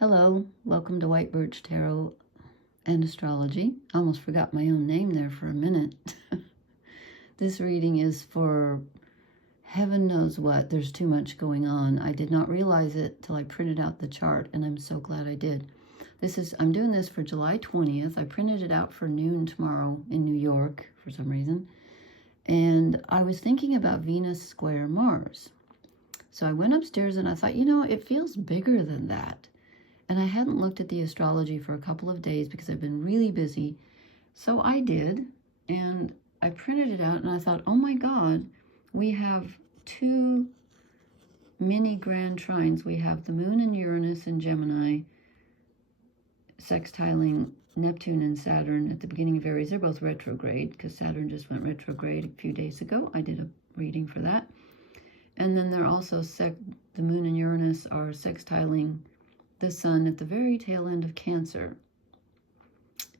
Hello, welcome to White Birch Tarot and Astrology. I almost forgot my own name there for a minute. This reading is for heaven knows what. There's too much going on. I did not realize it till I printed out the chart, and I'm so glad I did. I'm doing this for July 20th. I printed it out for noon tomorrow in New York for some reason. And I was thinking about Venus square Mars. So I went upstairs and I thought, it feels bigger than that. And I hadn't looked at the astrology for a couple of days because I've been really busy. So I did, and I printed it out, and I thought, oh my God, we have two mini grand trines. We have the moon and Uranus in Gemini sextiling Neptune and Saturn at the beginning of Aries. They're both retrograde because Saturn just went retrograde a few days ago. I did a reading for that. And then they're also, the moon and Uranus are sextiling the sun at the very tail end of Cancer.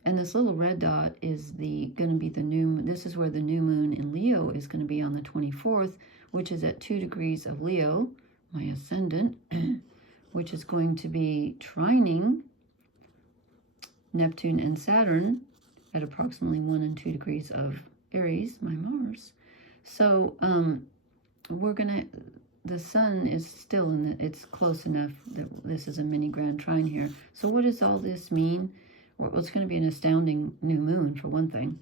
And this little red dot is going to be the new, this is where the new moon in Leo is going to be on the 24th, which is at 2 degrees of Leo, my ascendant, which is going to be trining Neptune and Saturn at approximately 1 and 2 degrees of Aries, my Mars. So the sun is still it's close enough that this is a mini grand trine here. So what does all this mean? Well, it's going to be an astounding new moon for one thing.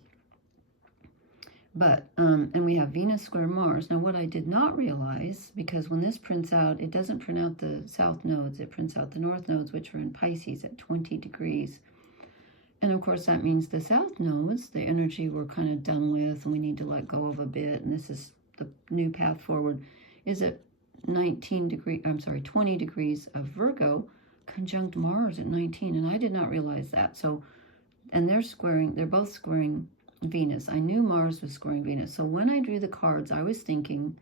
But, and we have Venus square Mars. Now what I did not realize, because when this prints out, it doesn't print out the south nodes, it prints out the north nodes, which are in Pisces at 20 degrees. And of course that means the south nodes, the energy we're kind of done with, and we need to let go of a bit, and this is the new path forward, is at 20 degrees of Virgo, conjunct Mars at 19, and I did not realize that. So, and they're both squaring Venus. I knew Mars was squaring Venus. So when I drew the cards, I was thinking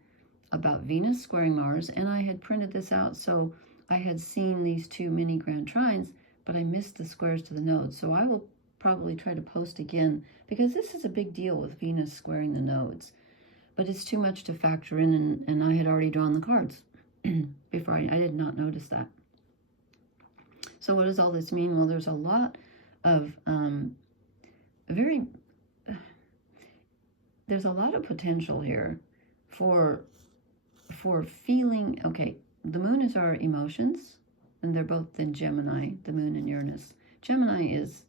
about Venus squaring Mars, and I had printed this out. So I had seen these two mini grand trines, but I missed the squares to the nodes. So I will probably try to post again, because this is a big deal with Venus squaring the nodes. But it's too much to factor in, and I had already drawn the cards before. I did not notice that. So what does all this mean? Well, there's a lot of there's a lot of potential here for feeling. Okay, the moon is our emotions, and they're both in Gemini, the moon and Uranus. Gemini is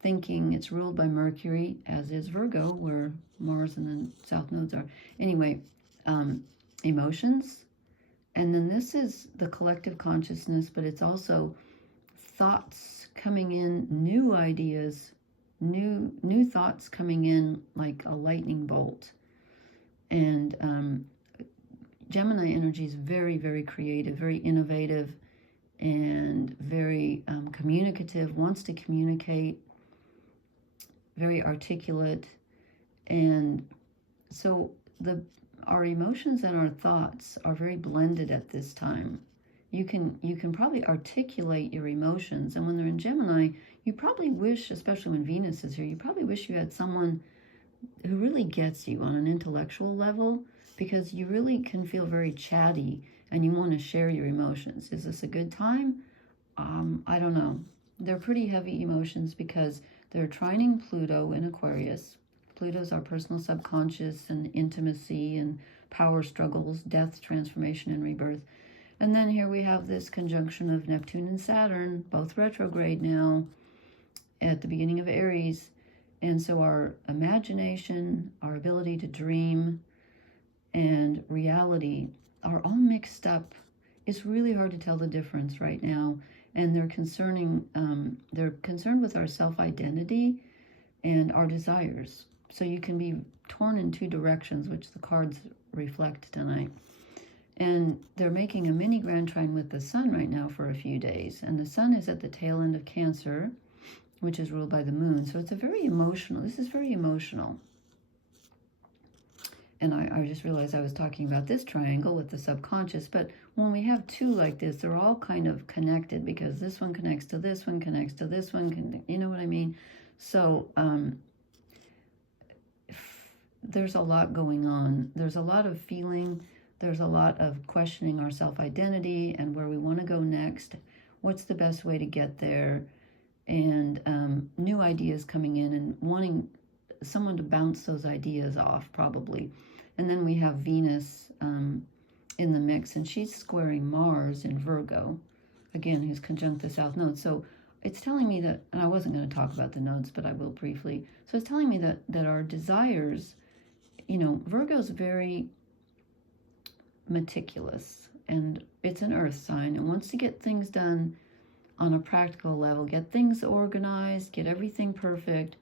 thinking. It's ruled by Mercury, as is Virgo, where Mars and the south nodes are. Anyway, emotions. And then this is the collective consciousness, but it's also thoughts coming in, new ideas, new thoughts coming in like a lightning bolt. And Gemini energy is very, very creative, very innovative, and very communicative, wants to communicate, very articulate. And so our emotions and our thoughts are very blended at this time. You can probably articulate your emotions, and when they're in Gemini, you probably wish, especially when Venus is here, you probably wish you had someone who really gets you on an intellectual level, because you really can feel very chatty and you want to share your emotions. Is this a good time? I don't know. They're pretty heavy emotions because they're trining Pluto in Aquarius. Pluto's our personal subconscious and intimacy and power struggles, death, transformation, and rebirth. And then here we have this conjunction of Neptune and Saturn, both retrograde now at the beginning of Aries. And so our imagination, our ability to dream, and reality are all mixed up. It's really hard to tell the difference right now. And they're concerned with our self-identity and our desires. So you can be torn in two directions, which the cards reflect tonight. And they're making a mini grand trine with the sun right now for a few days. And the sun is at the tail end of Cancer, which is ruled by the moon. So it's this is very emotional. And I just realized I was talking about this triangle with the subconscious, but when we have two like this, they're all kind of connected, because this one connects to this one, connects to this one, you know what I mean? So there's a lot going on. There's a lot of feeling. There's a lot of questioning our self-identity and where we want to go next, what's the best way to get there, and new ideas coming in and wanting someone to bounce those ideas off, probably. And then we have Venus in the mix, and she's squaring Mars in Virgo, again, who's conjunct the South Node. So it's telling me that, and I wasn't going to talk about the nodes, but I will briefly. So it's telling me that our desires, you know, Virgo's very meticulous, and it's an earth sign, and wants to get things done on a practical level, get things organized, get everything perfect.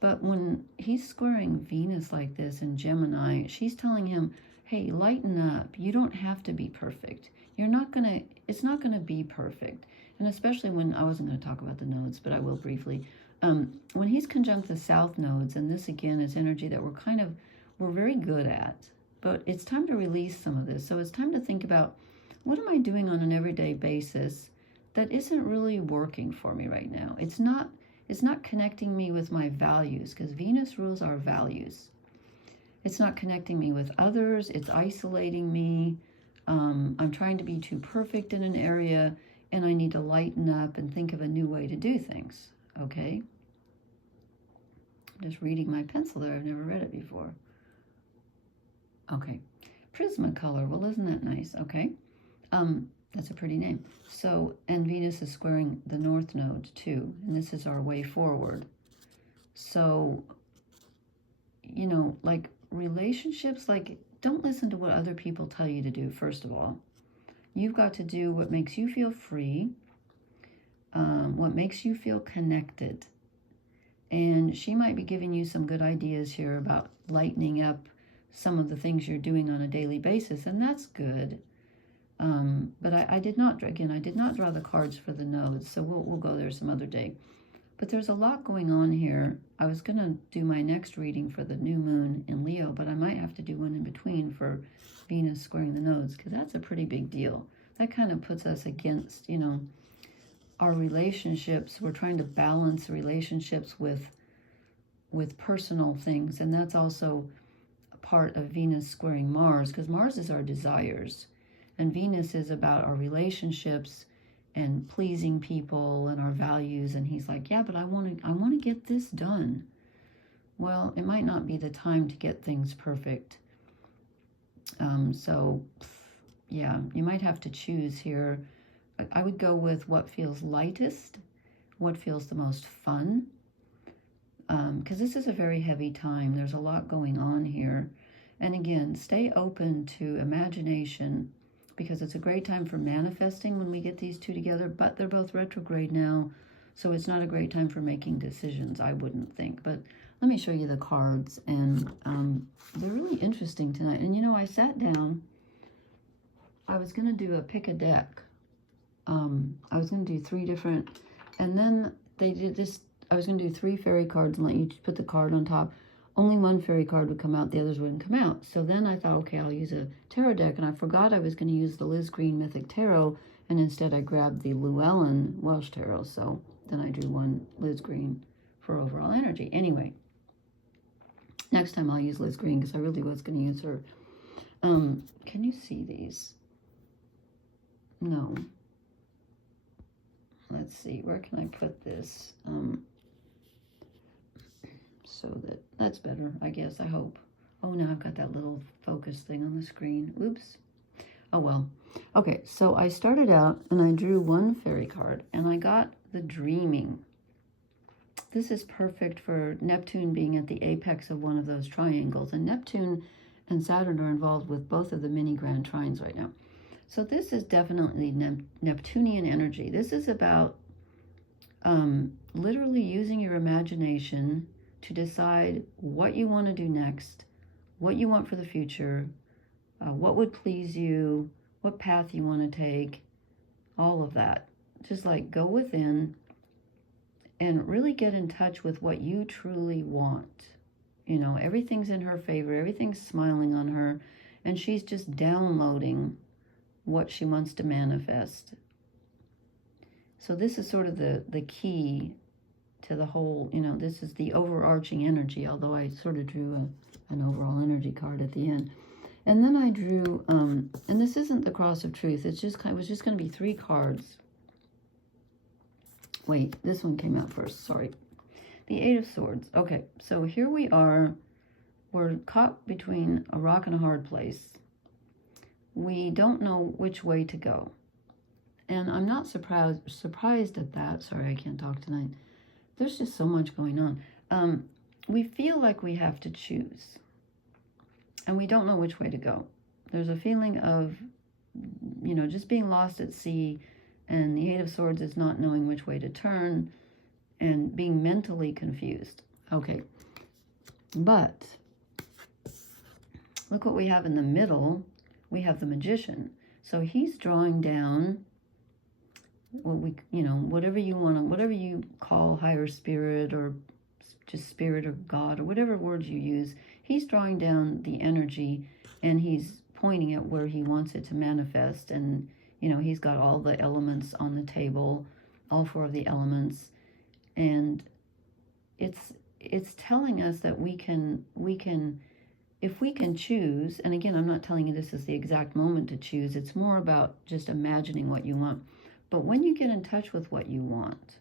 But when he's squaring Venus like this in Gemini, she's telling him, hey, lighten up. You don't have to be perfect. It's not gonna be perfect. And especially when, I wasn't gonna talk about the nodes, but I will briefly. When he's conjunct the South nodes, and this again is energy that we're very good at, but it's time to release some of this. So it's time to think about, what am I doing on an everyday basis that isn't really working for me right now? It's not connecting me with my values, because Venus rules our values. It's not connecting me with others. It's isolating me. I'm trying to be too perfect in an area, and I need to lighten up and think of a new way to do things. Okay? I'm just reading my pencil there. I've never read it before. Okay. Prismacolor. Well, isn't that nice? Okay. That's a pretty name. So, and Venus is squaring the North Node too, and this is our way forward. So, you know, like relationships, like, don't listen to what other people tell you to do, first of all. You've got to do what makes you feel free, what makes you feel connected. And she might be giving you some good ideas here about lightening up some of the things you're doing on a daily basis, and that's good. But I did not draw the cards for the nodes, so we'll go there some other day. But there's a lot going on here. I was going to do my next reading for the new moon in Leo, but I might have to do one in between for Venus squaring the nodes, because that's a pretty big deal. That kind of puts us against, you know, our relationships. We're trying to balance relationships with personal things, and that's also a part of Venus squaring Mars, because Mars is our desires. And Venus is about our relationships and pleasing people and our values. And he's like, yeah, but I want to get this done. Well, it might not be the time to get things perfect. So, yeah, you might have to choose here. I would go with what feels lightest, what feels the most fun. Because this is a very heavy time. There's a lot going on here. And again, stay open to imagination, because it's a great time for manifesting when we get these two together, but they're both retrograde now, so it's not a great time for making decisions, I wouldn't think. But let me show you the cards, and they're really interesting tonight. And you know, I sat down, I was going to do a pick a deck. I was going to do 3 different, and then they did this, I was going to do 3 fairy cards and let you put the card on top. Only one fairy card would come out, the others wouldn't come out. So then I thought, okay, I'll use a tarot deck, and I forgot I was going to use the Liz Green Mythic Tarot, and instead I grabbed the Llewellyn Welsh Tarot. So then I drew one Liz Green for overall energy. Anyway, next time I'll use Liz Green, because I really was going to use her. Can you see these? No. Let's see, where can I put this? So that's better, I guess, I hope. Oh, now I've got that little focus thing on the screen. Oops. Oh, well. Okay, so I started out and I drew one fairy card, and I got the Dreaming. This is perfect for Neptune being at the apex of one of those triangles, and Neptune and Saturn are involved with both of the mini grand trines right now. So this is definitely Neptunian energy. This is about literally using your imagination to decide what you want to do next, what you want for the future, what would please you, what path you want to take, all of that. Just like go within and really get in touch with what you truly want. You know, everything's in her favor, everything's smiling on her, and she's just downloading what she wants to manifest. So this is sort of the key to the whole, you know, this is the overarching energy, although I sort of drew an overall energy card at the end. And then I drew, and this isn't the Cross of Truth, it was just going to be 3 cards. wait, this one came out first, sorry. The Eight of Swords. Okay, so here we are. We're caught between a rock and a hard place. We don't know which way to go. And I'm not surprised at that. Sorry, I can't talk tonight. There's just so much going on. We feel like we have to choose. And we don't know which way to go. There's a feeling of, just being lost at sea. And the Eight of Swords is not knowing which way to turn and being mentally confused. Okay. But look what we have in the middle. We have the Magician. So he's drawing down whatever you want to, whatever you call higher spirit or just spirit or God or whatever words you use. He's drawing down the energy and he's pointing at where he wants it to manifest. And, he's got all the elements on the table, all four of the elements. And it's telling us that we can, if we can choose, and again, I'm not telling you this is the exact moment to choose. It's more about just imagining what you want. But when you get in touch with what you want,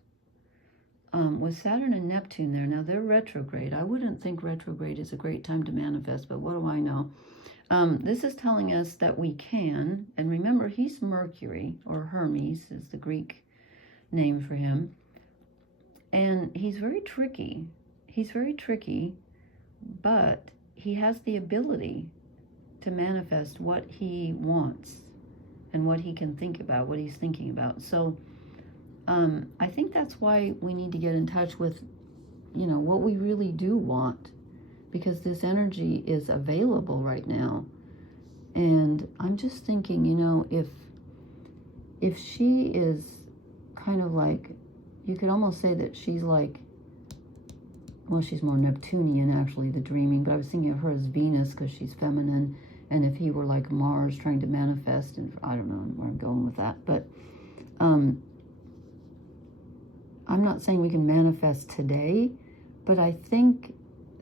with Saturn and Neptune there, now they're retrograde. I wouldn't think retrograde is a great time to manifest, but what do I know? This is telling us that we can, and remember, he's Mercury, or Hermes is the Greek name for him. And he's very tricky. He's very tricky, but he has the ability to manifest what he wants and what he can think about, what he's thinking about. So I think that's why we need to get in touch with, what we really do want, because this energy is available right now. And I'm just thinking, if she is kind of like, you could almost say that she's like, well, she's more Neptunian, actually, the dreaming, but I was thinking of her as Venus because she's feminine, and if he were like Mars trying to manifest, and I don't know where I'm going with that, but I'm not saying we can manifest today, but I think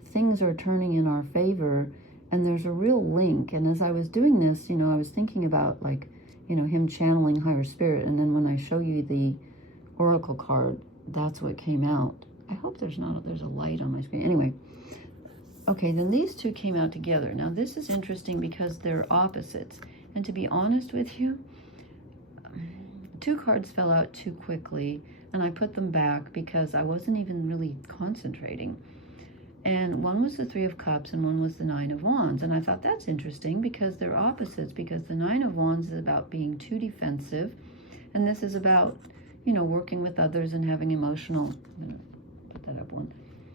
things are turning in our favor, and there's a real link. And as I was doing this, I was thinking about like, him channeling higher spirit, and then when I show you the oracle card, that's what came out. I hope there's a light on my screen. Anyway, okay, then these two came out together. Now this is interesting because they're opposites. And to be honest with you, two cards fell out too quickly, and I put them back because I wasn't even really concentrating. And one was the Three of Cups and one was the Nine of Wands. And I thought that's interesting because they're opposites, because the Nine of Wands is about being too defensive, and this is about, working with others and having emotional, I'm gonna put that up one,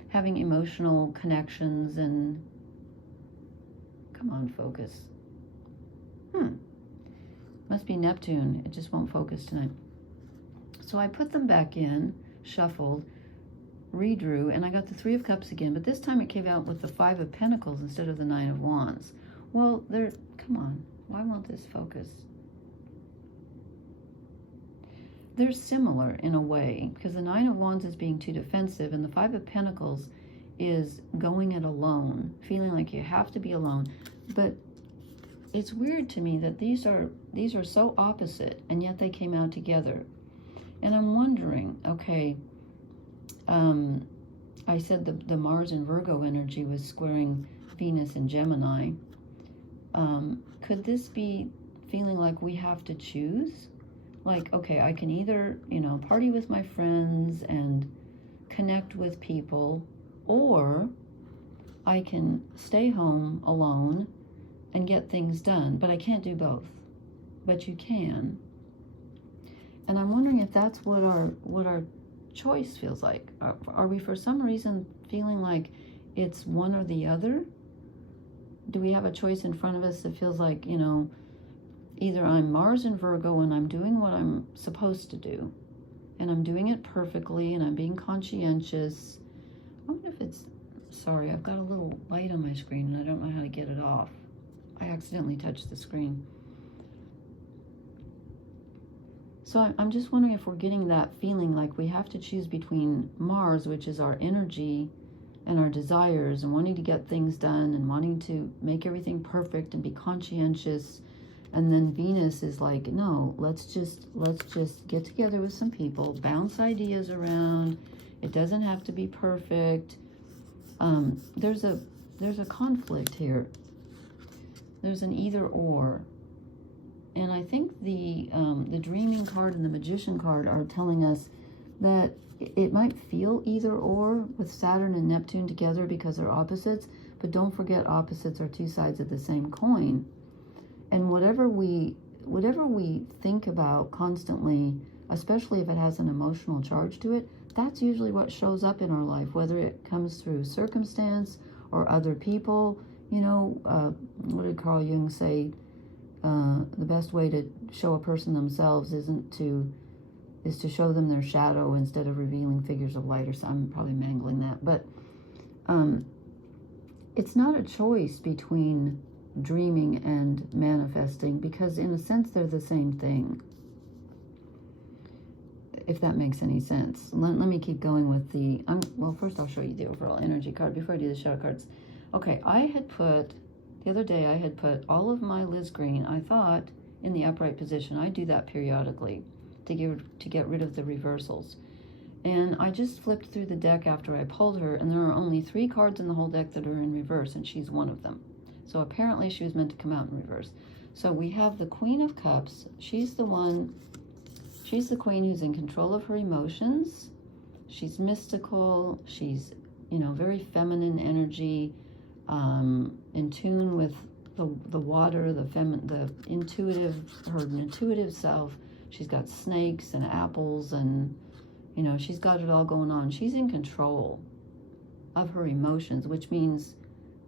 having emotional connections and, come on, focus. Must be Neptune. It just won't focus tonight. So I put them back in, shuffled, redrew, and I got the Three of Cups again, but this time it came out with the Five of Pentacles instead of the Nine of Wands. Well, come on, why won't this focus? They're similar in a way, because the Nine of Wands is being too defensive, and the Five of Pentacles is going it alone, feeling like you have to be alone. But it's weird to me that these are so opposite, and yet they came out together. And I'm wondering, okay, I said the Mars and Virgo energy was squaring Venus and Gemini. Could this be feeling like we have to choose? Like, okay, I can either, party with my friends and connect with people, or I can stay home alone and get things done. But I can't do both. But you can. And I'm wondering if that's what our choice feels like. Are we for some reason feeling like it's one or the other? Do we have a choice in front of us that feels like, either I'm Mars and Virgo and I'm doing what I'm supposed to do, and I'm doing it perfectly, and I'm being conscientious. I wonder if it's, sorry, I've got a little light on my screen and I don't know how to get it off. I accidentally touched the screen. So I'm just wondering if we're getting that feeling like we have to choose between Mars, which is our energy and our desires, and wanting to get things done and wanting to make everything perfect and be conscientious And then Venus is like, no, let's just get together with some people, bounce ideas around. It doesn't have to be perfect. There's a conflict here. There's an either or. And I think the Dreaming card and the Magician card are telling us that it might feel either or with Saturn and Neptune together because they're opposites, but don't forget opposites are two sides of the same coin. And whatever we think about constantly, especially if it has an emotional charge to it, that's usually what shows up in our life, whether it comes through circumstance or other people. You know, what did Carl Jung say? The best way to show a person themselves is to show them their shadow instead of revealing figures of light, or something. I'm probably mangling that, but it's not a choice between dreaming and manifesting, because in a sense they're the same thing, if that makes any sense. Let me keep going with the well, first I'll show you the overall energy card before I do the shadow cards. Okay, the other day I had put all of my Liz Green, I thought, in the upright position. I do that periodically to get rid of the reversals. And I just flipped through the deck after I pulled her, and there are only 3 cards in the whole deck that are in reverse, and she's one of them. So apparently she was meant to come out in reverse. So we have the Queen of Cups. She's the queen who's in control of her emotions. She's mystical. She's, you know, very feminine energy, in tune with the water, the intuitive, her intuitive self. She's got snakes and apples, and, you know, she's got it all going on. She's in control of her emotions, which means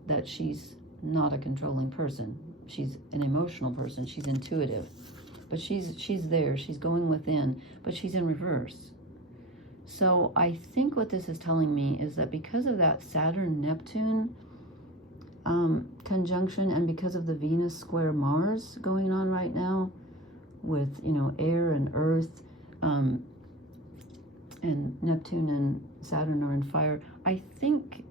that she's not a controlling person. She's an emotional person. She's intuitive, but she's there. She's going within, but she's in reverse. So I think what this is telling me is that because of that Saturn-Neptune conjunction, and because of the Venus square Mars going on right now with, you know, air and earth, and Neptune and Saturn are in fire, I think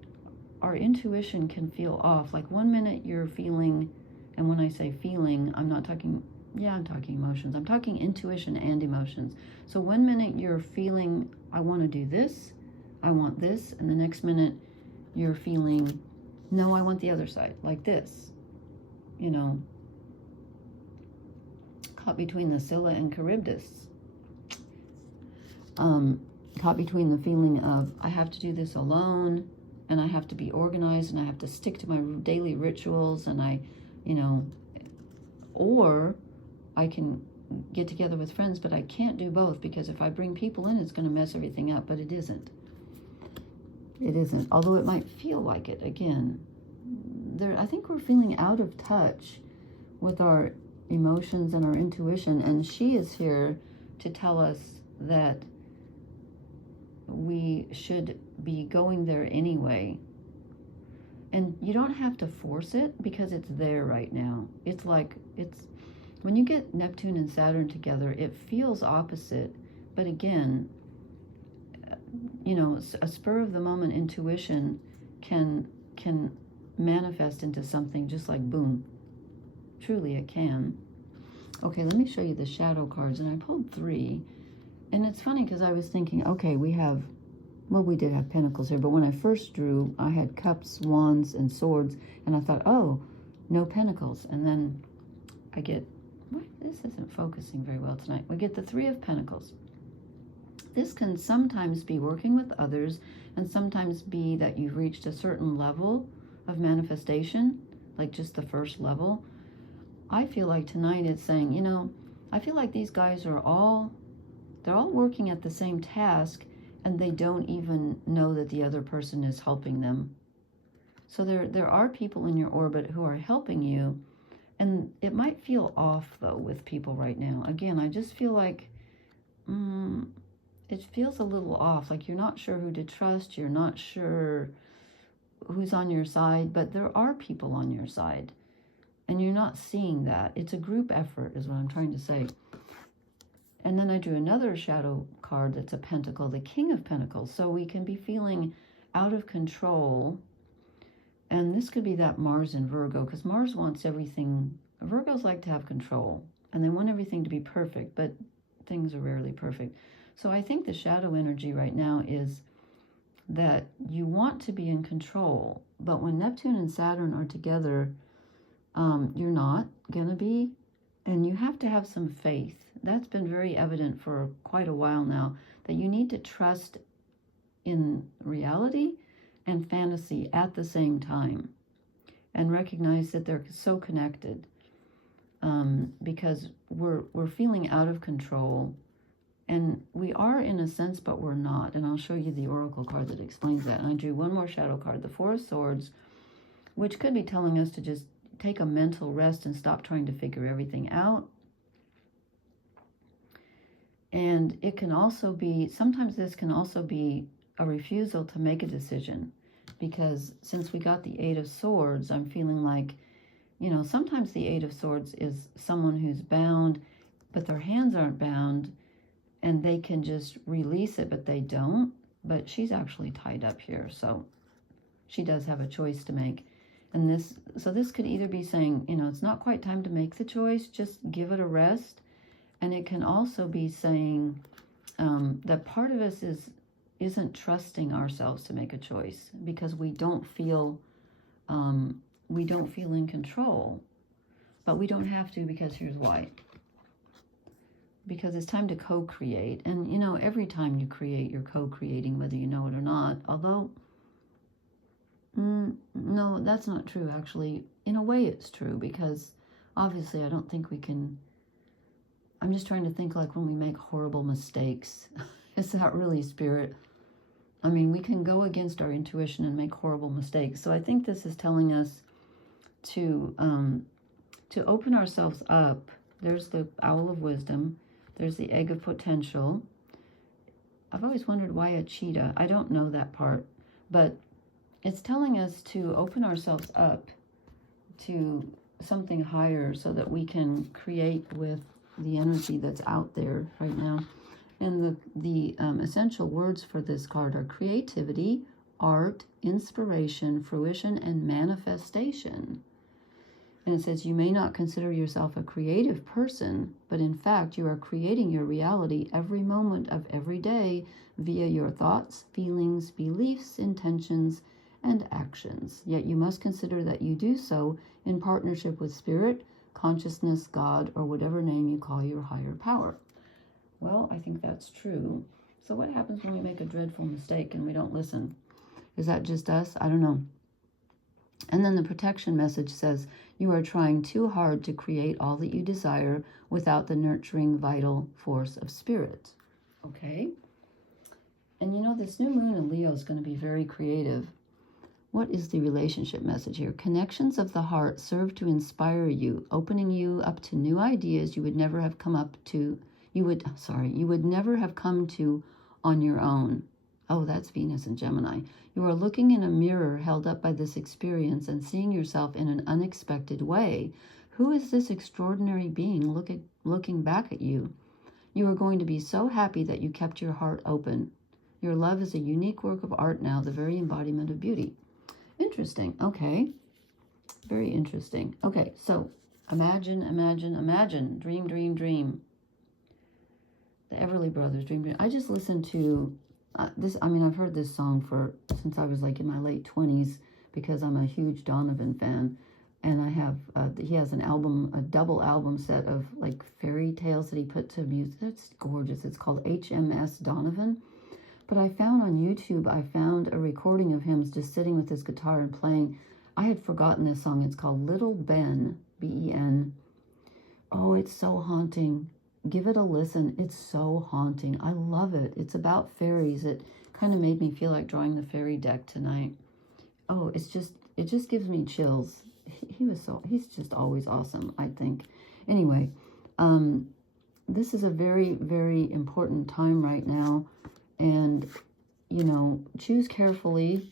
our intuition can feel off. Like one minute you're feeling, and when I say feeling, I'm talking emotions. I'm talking intuition and emotions. So one minute you're feeling, I want to do this, I want this, and the next minute you're feeling, no, I want the other side, like this. You know, caught between the Scylla and Charybdis. Caught between the feeling of, I have to do this alone, and I have to be organized, and I have to stick to my daily rituals, and or I can get together with friends, but I can't do both, because if I bring people in, it's going to mess everything up, but it isn't. It isn't, although it might feel like it. Again, I think we're feeling out of touch with our emotions and our intuition, and she is here to tell us that we should be going there anyway. And you don't have to force it, because it's there right now. It's like, when you get Neptune and Saturn together, it feels opposite, but again, you know, a spur of the moment intuition can manifest into something just like boom. Truly it can. Okay, let me show you the shadow cards, and I pulled 3. And it's funny because I was thinking, okay, we did have pentacles here, but when I first drew, I had cups, wands, and swords, and I thought, oh, no pentacles. And then I get, this isn't focusing very well tonight. We get the 3 of Pentacles. This can sometimes be working with others, and sometimes be that you've reached a certain level of manifestation, like just the first level. I feel like tonight it's saying, you know, I feel like these guys are they're all working at the same task, and they don't even know that the other person is helping them. So there are people in your orbit who are helping you, and it might feel off, though, with people right now. Again, I just feel like it feels a little off, like you're not sure who to trust, you're not sure who's on your side, but there are people on your side, and you're not seeing that. It's a group effort, is what I'm trying to say. And then I drew another shadow card that's a pentacle, the King of Pentacles. So we can be feeling out of control. And this could be that Mars in Virgo, because Mars wants everything Virgos like to have control, and they want everything to be perfect, but things are rarely perfect. So I think the shadow energy right now is that you want to be in control, but when Neptune and Saturn are together, you're not going to be, and you have to have some faith. That's been very evident for quite a while now, that you need to trust in reality and fantasy at the same time, and recognize that they're so connected, because we're feeling out of control, and we are in a sense, but we're not. And I'll show you the oracle card that explains that. And I drew one more shadow card, the Four of Swords, which could be telling us to just take a mental rest and stop trying to figure everything out. And it can also be, sometimes this can also be a refusal to make a decision, because since we got the Eight of Swords, I'm feeling like, sometimes the Eight of Swords is someone who's bound, but their hands aren't bound, and they can just release it, but they don't. But she's actually tied up here, so she does have a choice to make. And this could either be saying, it's not quite time to make the choice, just give it a rest. And it can also be saying that part of us isn't trusting ourselves to make a choice, because we don't feel in control. But we don't have to, because here's why. Because it's time to co-create. And, every time you create, you're co-creating, whether you know it or not. Although, no, that's not true, actually. In a way, it's true, because obviously I don't think we can... I'm just trying to think, like, when we make horrible mistakes. Is that really spirit? I mean, we can go against our intuition and make horrible mistakes. So I think this is telling us to open ourselves up. There's the Owl of Wisdom. There's the Egg of Potential. I've always wondered why a cheetah. I don't know that part. But it's telling us to open ourselves up to something higher, so that we can create with the energy that's out there right now. And the essential words for this card are creativity, art, inspiration, fruition, and manifestation. And it says, you may not consider yourself a creative person, but in fact, you are creating your reality every moment of every day via your thoughts, feelings, beliefs, intentions, and actions. Yet you must consider that you do so in partnership with spirit, consciousness, God, or whatever name you call your higher power. Well, I think that's true. So what happens when we make a dreadful mistake and we don't listen? Is that just us? I don't know. And then the protection message says, you are trying too hard to create all that you desire without the nurturing, vital force of spirit. Okay. And this new moon in Leo is going to be very creative. What is the relationship message here? Connections of the heart serve to inspire you, opening you up to new ideas you would never have come to on your own. Oh, that's Venus and Gemini. You are looking in a mirror held up by this experience and seeing yourself in an unexpected way. Who is this extraordinary being looking back at you? You are going to be so happy that you kept your heart open. Your love is a unique work of art now, the very embodiment of beauty. Interesting. Okay. Very interesting. Okay, so imagine. Dream, dream, dream. The Everly Brothers, Dream, Dream. I just listened to this. I mean, I've heard this song since I was like in my late 20s, because I'm a huge Donovan fan. And I have, he has an album, a double album set of like fairy tales that he put to music. That's gorgeous. It's called HMS Donovan. But I found on YouTube, a recording of him just sitting with his guitar and playing. I had forgotten this song. It's called Little Ben, B-E-N. Oh, it's so haunting. Give it a listen. It's so haunting. I love it. It's about fairies. It kind of made me feel like drawing the fairy deck tonight. Oh, it just gives me chills. He's just always awesome, I think. Anyway, this is a very, very important time right now. And, choose carefully,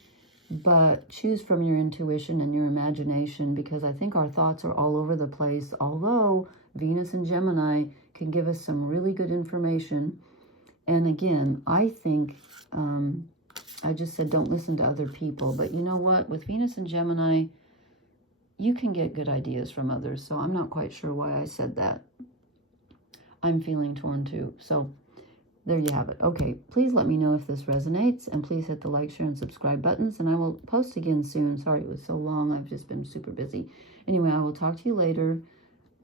but choose from your intuition and your imagination, because I think our thoughts are all over the place. Although Venus and Gemini can give us some really good information. And again, I think, I just said don't listen to other people. But you know what? With Venus and Gemini, you can get good ideas from others. So I'm not quite sure why I said that. I'm feeling torn too. So there you have it. Okay, please let me know if this resonates, and please hit the like, share, and subscribe buttons, and I will post again soon. Sorry it was so long. I've just been super busy. Anyway, I will talk to you later.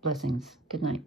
Blessings. Good night.